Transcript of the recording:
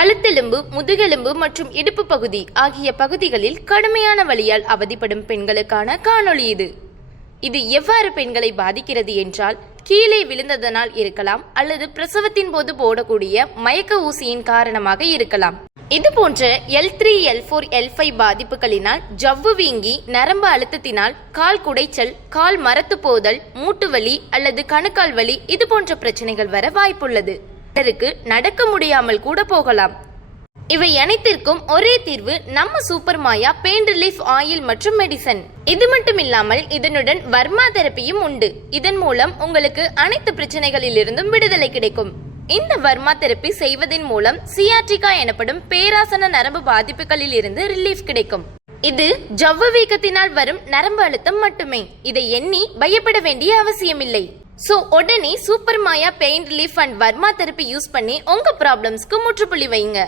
கழுத்தெலும்பு, முதுகெலும்பு மற்றும் இடுப்பு பகுதி ஆகிய பகுதிகளில் கடுமையான வலியால் அவதிப்படும் பெண்களுக்கான காணொளி இது. இது எவ்வாறு பெண்களை பாதிக்கிறது என்றால், கீழே விழுந்ததனால் இருக்கலாம் அல்லது பிரசவத்தின் போது போடக்கூடிய மயக்க ஊசியின் காரணமாக இருக்கலாம். இது போன்ற L3, L4, L5 பாதிப்புகளினால் ஜவ்வு வீங்கி, நரம்பு அழுத்தத்தினால் கால் குடைச்சல், கால் மரத்து போதல், மூட்டு வலி அல்லது கணுக்கால் வலி இது போன்ற பிரச்சனைகள் வர வாய்ப்புள்ளது. சிலருக்கு நடக்க முடியாமல் கூட போகலாம். இவை அனைத்திற்கும் ஒரே தீர்வு நம்ம super Maya pain relief oil மற்றும் மெடிசன். இது மட்டும் இல்லாமல் இதனுடன் வர்மா தெரப்பியும் உண்டு. இதன் மூலம் உங்களுக்கு அனைத்து பிரச்சனைகளிலிருந்தும் விடுதலை கிடைக்கும். இந்த வர்மா தெரப்பி செய்வதன் மூலம் சியாட்ரிகா எனப்படும் பேராசன நரம்பு பாதிப்புகளில் இருந்து ரிலீஃப் கிடைக்கும். இது ஜவ்வு வீக்கத்தினால் வரும் நரம்பு அழுத்தம் மட்டுமே. இதை எண்ணி பயப்பட வேண்டிய அவசியமில்லை. சோ உடனே super Maya pain relief and varma therapy use பண்ணி உங்க ப்ராப்ளம்ஸ்க்கு முற்றுப்புள்ளி வைங்க.